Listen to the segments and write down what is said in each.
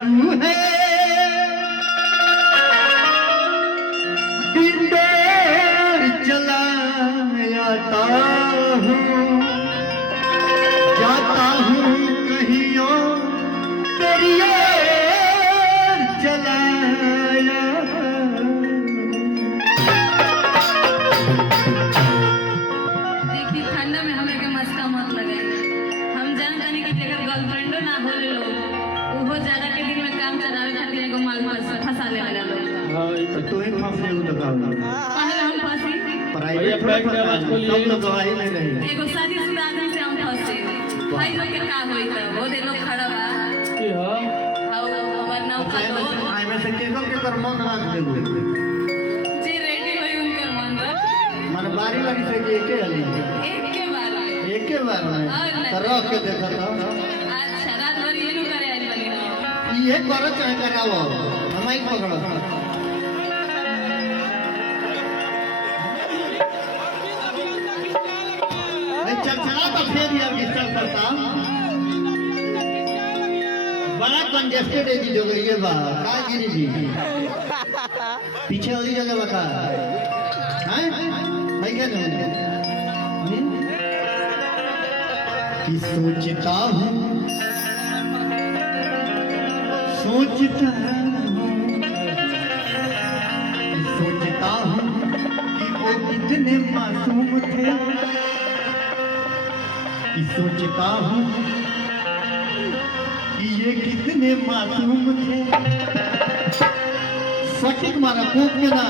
है चला आता हूँ जाता हूँ कहीं और तेरी ओर चला देखिए ठंडा में हमें के मस्का मत लगाई। हम जानते नहीं कि जगह गर्लफ्रेंडो ना होले लोग वो ज्यादा के दिन में काम चलावे खातिर एगो माल फंसा ले वाला लोग। हां तो तू ही फंसे हो लगाओ पहले हम फंसी प्राइवेट बैंक में आवाज खोलिए सब लोग गवाही में नहीं एगो शादीशुदा आदमी से हम फंसे भाई लोग के का होई त वो दे लोग खड़ा बा की हां हाउ हमर नाम का तो आई में से के कर मन रख देबो जे रेडी होई उनकर मन रख मन बारी लगी से कि एके हली एक के बार तो रख के देखा तो अच्छा रात भर ये नु करे आई बनी ये करो चाहे करावो हमाई पकड़ो चला तो फिर यार डिस्टर्ब करता बड़ा कंजेस्टेड है जी जो ये बा का गिरी जी पीछे वाली जगह बता हैं है क्या नहीं कि सोचता हूँ कि वो कितने मासूम थे कि सोचता हूँ कि ये कितने मासूम थे सटीक मारा कोप में ना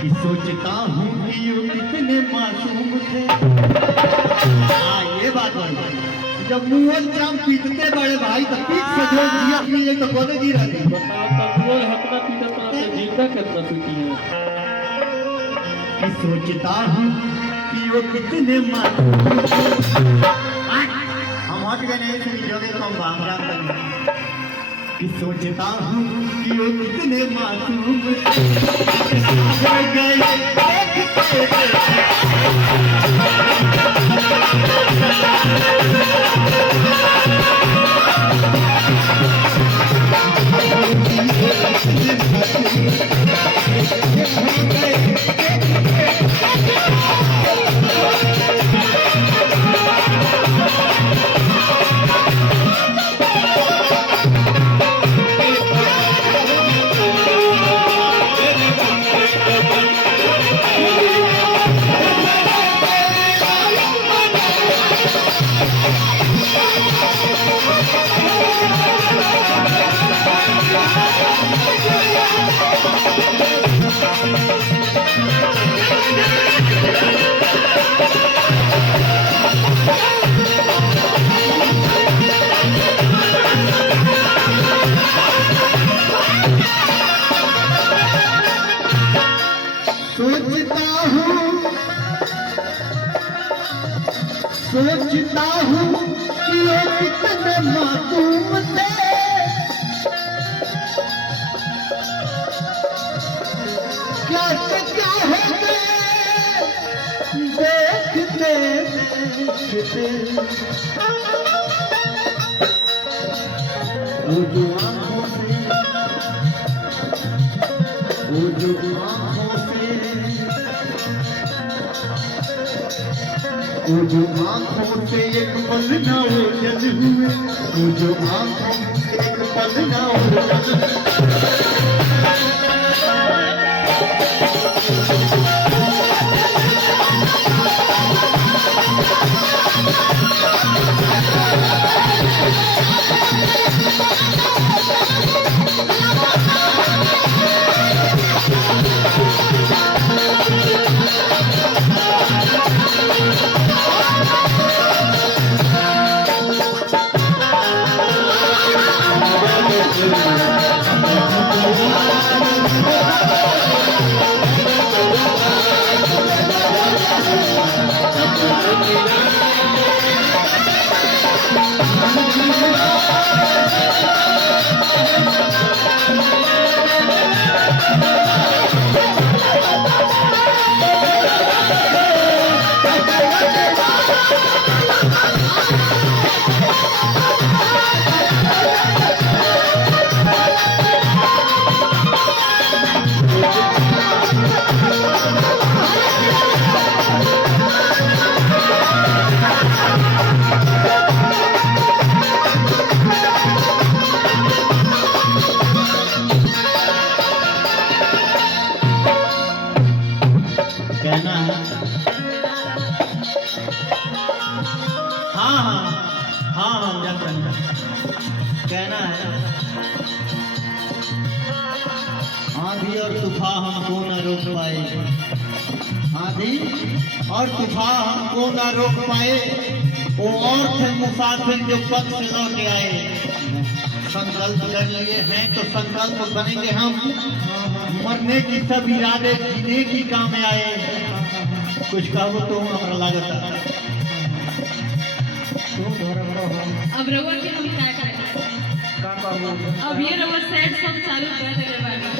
कि सोचता हूँ कि ये कितने मासूम थे ये बात बड़ी जब मुंह जाम पीटते बड़े भाई तो पीठ से जो दिया पीए तो कोने गिर रही वो हकना पीटा तो जिंदा करता पीटी है कि सोचता हूँ कि वो कितने मासूम हम हट गए नहीं सुनी जगह कम भाग जाते कि सोचता हूँ कि वो कितने मासूम सोचता हूँ कि ये कितने मासूम थे क्या से क्या हो गए देखते देखते वो जो आँखों से वो जो आँखों से एक पल ना ओझल हुए वो जो आँखों से एक पल ना ओझल कहना है आंधी और तूफान हमको न रोक पाए, आंधी और तूफान हमको न रोक पाए, वो और थे मुसाफिर जो पथ से लौट आए। संकल्प कर लिए हैं तो संकल्प बनेंगे हम, मरने की सब इरादे जीने की काम में आए। कुछ कहो तो हमारा लागत अब रउआ के हम क्या करें? अब ये रउआ सेट सब चालू कर देले बानी।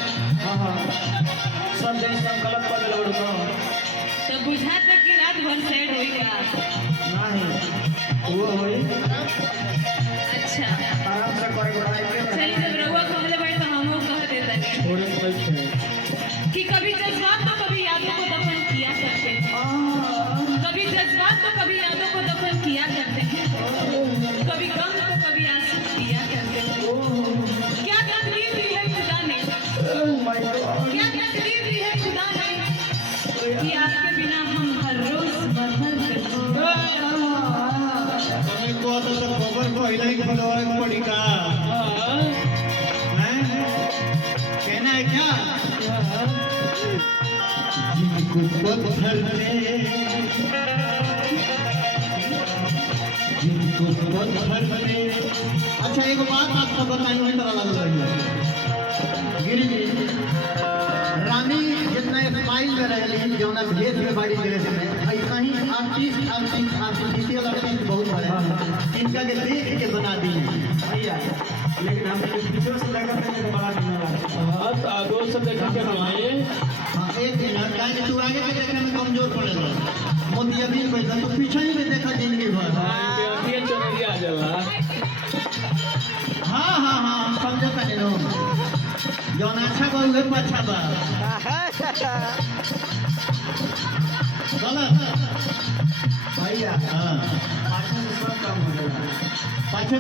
सब जन संकल्प कर लो तो बुझाता कि रात भर सेट होई का? नहीं वो होई अच्छा आराम से कर चलिए जब रउआ कहले बाड़ी तो हमहू कह देतनी थोड़े कुछ है कि कभी जज्बात तो कभी यादों को दफन किया करते हैं, कभी जज्बात तो कभी यादों को दफन किया करते हैं, कभी गम तो कभी आंसू पिया करते हैं। क्या तकदीर दी है खुदा ने, क्या तकदीर दी है खुदा ने कि आपके बिना हम हर रोज बदल करते हमें को तो खबर को हिलाई खोलवाए पड़ी का हैं? कहना है क्या? जिनको पत्थर ने, जिनको पत्थर ने। अच्छा एक बात आपको बताई वही तरह लग रही है गिरी जी, रानी जितना स्माइल में रही जो ना भेद में बाड़ी ड्रेस में ऐसा ही आर्टिफिशियल आर्टिस्ट बहुत बड़े इनका के देख के बना दी भैया, लेकिन हम पीछे से लगा के बड़ा नहीं हां तो आगो से देखा के बनाए। हाँ एक मिनट का तू आगे के देखने में कमजोर पड़ेगा, मोतिया भी पैसा तो पीछे ही में देखा जिंदगी भर। ये चोरी आ जाला। हाँ हाँ हाँ हम समझता नहीं नो जौन अच्छा बा उहे पाछा बा गलत भैया हाँ पाछे से सब काम हो जाला। पाछे